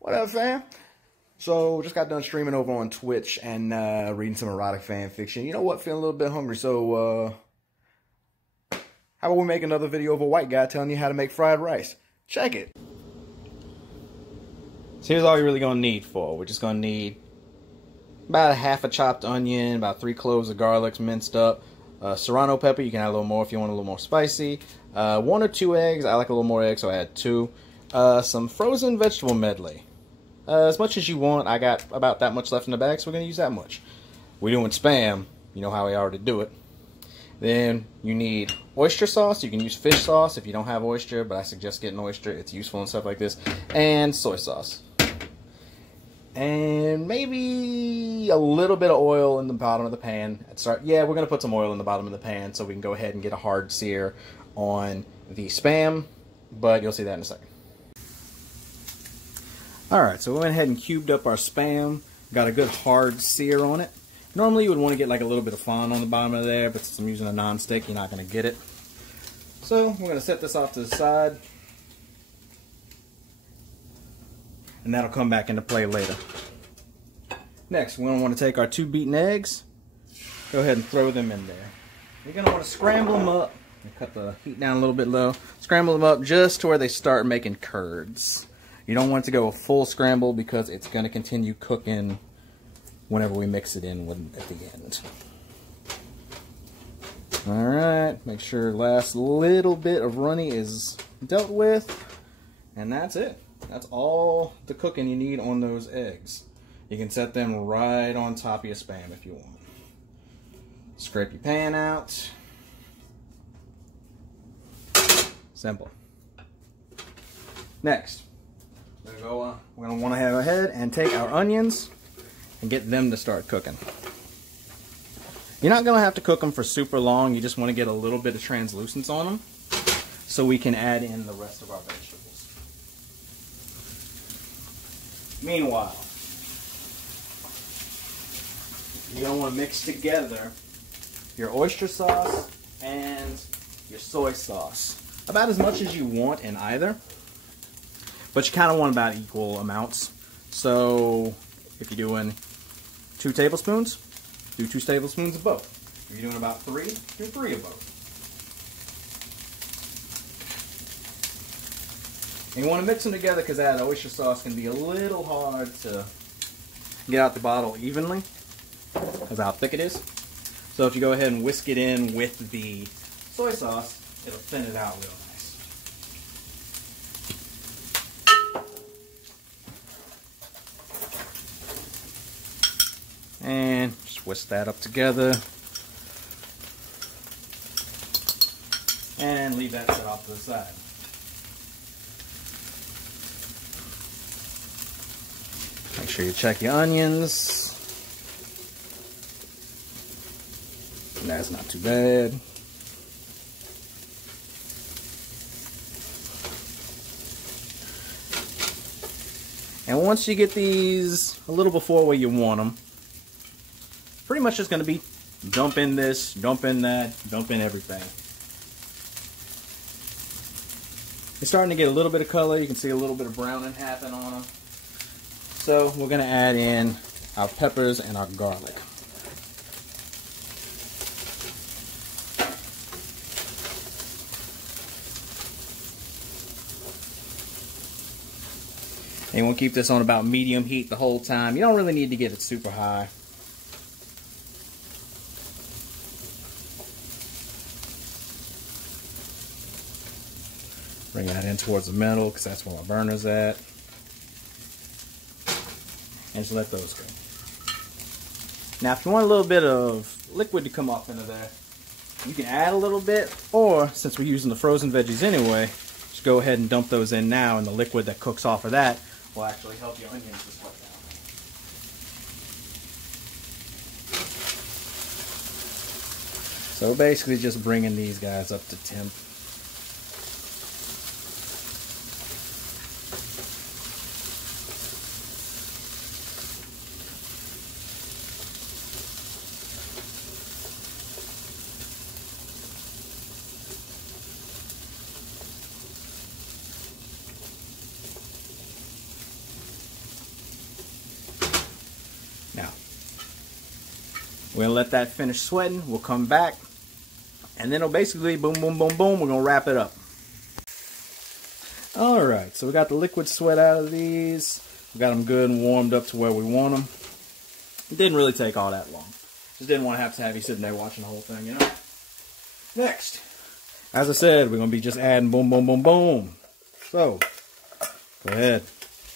What up, fam? So, just got done streaming over on Twitch and reading some erotic fan fiction. You know what? Feeling a little bit hungry, so how about we make another video of a white guy telling you how to make fried rice? Check it. So here's all you're really gonna need for. We're just gonna need about a half a chopped onion, about 3 cloves of garlic minced up, serrano pepper. You can add a little more if you want a little more spicy. 1 or 2 eggs. I like a little more eggs, so I had 2. Some frozen vegetable medley. As much as you want. I got about that much left in the bag, so we're going to use that much. We're doing Spam. You know how we already do it. Then you need oyster sauce. You can use fish sauce if you don't have oyster, but I suggest getting oyster. It's useful and stuff like this. And soy sauce. And maybe a little bit of oil in the bottom of the pan. Yeah, we're going to put some oil in the bottom of the pan so we can go ahead and get a hard sear on the Spam, but you'll see that in a second. Alright, so we went ahead and cubed up our Spam. Got a good hard sear on it. Normally you would want to get like a little bit of fond on the bottom of there, but since I'm using a non-stick, you're not going to get it. So we're going to set this off to the side. And that'll come back into play later. Next, we're going to want to take our 2 beaten eggs. Go ahead and throw them in there. You're going to want to scramble them up. Cut the heat down a little bit low. Scramble them up just to where they start making curds. You don't want it to go a full scramble because it's going to continue cooking whenever we mix it in at the end. Alright, make sure the last little bit of runny is dealt with. And that's it. That's all the cooking you need on those eggs. You can set them right on top of your Spam if you want. Scrape your pan out. Simple. Next. We're going to want to go ahead and take our onions and get them to start cooking. You're not going to have to cook them for super long. You just want to get a little bit of translucence on them so we can add in the rest of our vegetables. Meanwhile, you're going to want to mix together your oyster sauce and your soy sauce. About as much as you want in either. But you kind of want about equal amounts. So if you're doing 2 tablespoons, do 2 tablespoons of both. If you're doing about 3, do 3 of both. And you want to mix them together because that oyster sauce can be a little hard to get out the bottle evenly because of how thick it is. So if you go ahead and whisk it in with the soy sauce, it'll thin it out real nice. And just whisk that up together. And leave that set off to the side. Make sure you check your onions. That's not too bad. And once you get these a little before where you want them, pretty much just going to be dump in this, dump in that, dump in everything. It's starting to get a little bit of color. You can see a little bit of browning happen on them. So we're going to add in our peppers and our garlic. And we'll keep this on about medium heat the whole time. You don't really need to get it super high. Bring that in towards the middle because that's where my burner's at. And just let those go. Now if you want a little bit of liquid to come up into there, you can add a little bit, or since we're using the frozen veggies anyway, just go ahead and dump those in now, and the liquid that cooks off of that will actually help your onions to sweat down. So basically just bringing these guys up to temp. We're gonna let that finish sweating. We'll come back, and then it'll basically boom, boom, boom, boom. We're gonna wrap it up. All right, so we got the liquid sweat out of these. We got them good and warmed up to where we want them. It didn't really take all that long. Just didn't want to have you sitting there watching the whole thing, you know. Next, as I said, we're gonna be just adding boom, boom, boom, boom. So, go ahead,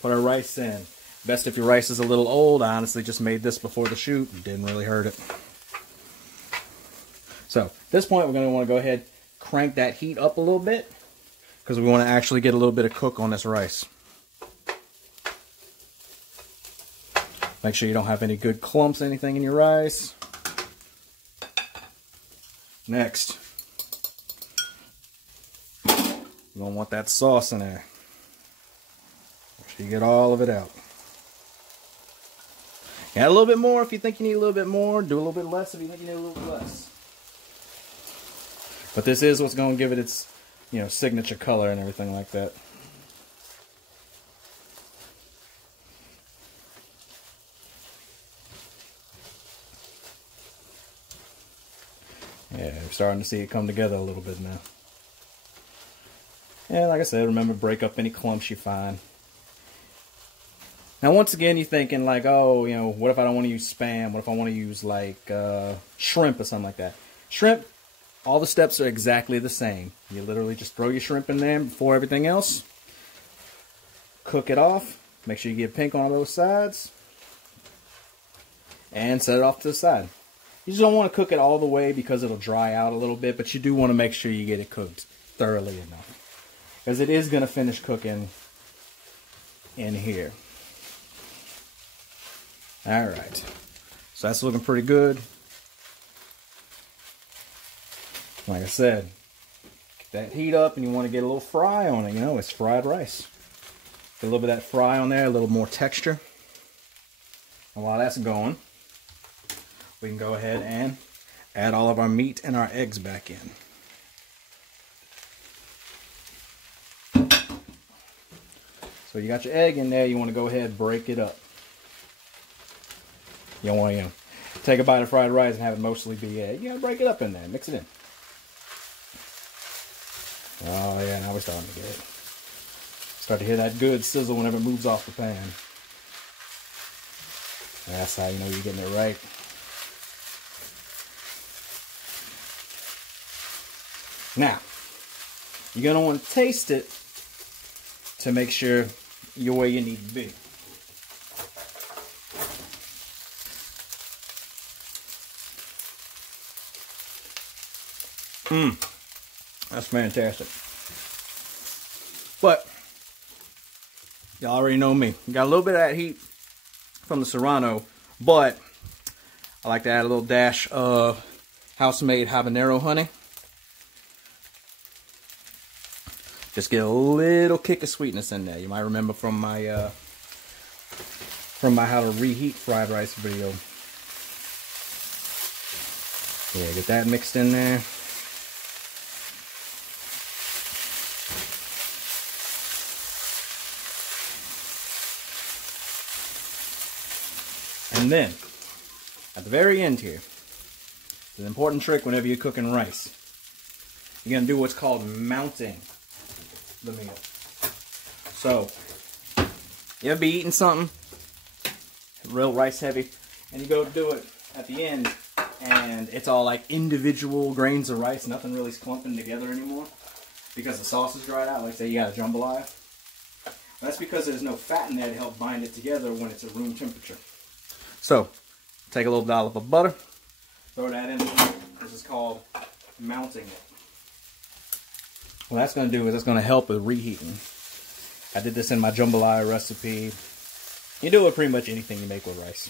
put our rice in. Best if your rice is a little old. I honestly just made this before the shoot. It didn't really hurt it. So, at this point, we're gonna want to go ahead, crank that heat up a little bit, because we want to actually get a little bit of cook on this rice. Make sure you don't have any good clumps, anything in your rice. Next, you're going to want that sauce in there. Make sure you get all of it out. Add a little bit more if you think you need a little bit more. Do a little bit less if you think you need a little bit less. But this is what's going to give it its, you know, signature color and everything like that. Yeah, we're starting to see it come together a little bit now. And like I said, remember, break up any clumps you find. Now, once again, you're thinking like, oh, you know, what if I don't want to use Spam? What if I want to use like shrimp or something like that? Shrimp, all the steps are exactly the same. You literally just throw your shrimp in there before everything else. Cook it off. Make sure you get pink on both sides. And set it off to the side. You just don't want to cook it all the way because it'll dry out a little bit, but you do want to make sure you get it cooked thoroughly enough. Because it is going to finish cooking in here. Alright. So that's looking pretty good. Like I said, get that heat up and you want to get a little fry on it. You know, it's fried rice. Get a little bit of that fry on there, a little more texture. And while that's going, we can go ahead and add all of our meat and our eggs back in. So you got your egg in there, you want to go ahead and break it up. You don't want to, you know, take a bite of fried rice and have it mostly be egg. You got to break it up in there, mix it in. Oh yeah, now we're starting to get it. Start to hear that good sizzle whenever it moves off the pan. That's how you know you're getting it right. Now, you're going to want to taste it to make sure you're where you need to be. That's fantastic. But, you already know me. You got a little bit of that heat from the Serrano, but I like to add a little dash of house-made habanero honey. Just get a little kick of sweetness in there. You might remember from my how to reheat fried rice video. Yeah, get that mixed in there. And then, at the very end here, it's an important trick whenever you're cooking rice. You're going to do what's called mounting the meal. So, you ever be eating something real rice heavy, and you go do it at the end, and it's all like individual grains of rice, nothing really is clumping together anymore, because the sauce is dried out. Like say you got a jambalaya. That's because there's no fat in there to help bind it together when it's at room temperature. So, take a little dollop of butter, throw that in. This is called mounting it. What that's going to do is it's going to help with reheating. I did this in my jambalaya recipe. You do it pretty much anything you make with rice.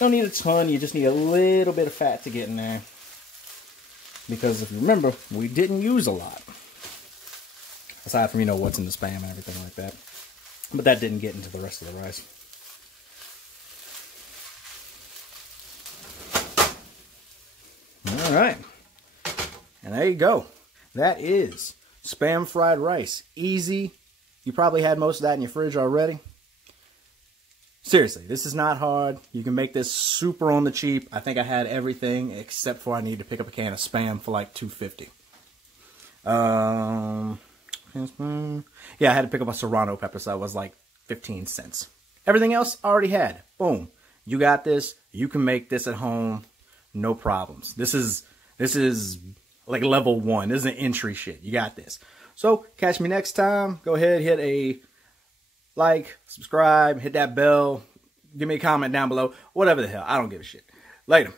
Don't need a ton, you just need a little bit of fat to get in there. Because if you remember, we didn't use a lot. Aside from, you know, what's in the Spam and everything like that. But that didn't get into the rest of the rice. Alright. And there you go. That is Spam fried rice. Easy. You probably had most of that in your fridge already. Seriously, this is not hard. You can make this super on the cheap. I think I had everything except for I need to pick up a can of Spam for like $2.50. Yeah, I had to pick up a Serrano pepper, so that was like 15 cents. Everything else I already had. Boom. You got this. You can make this at home. No problems. This is like level 1. This is an entry shit. You got this. So, catch me next time. Go ahead, hit a like, subscribe, hit that bell, give me a comment down below. Whatever the hell. I don't give a shit. Later.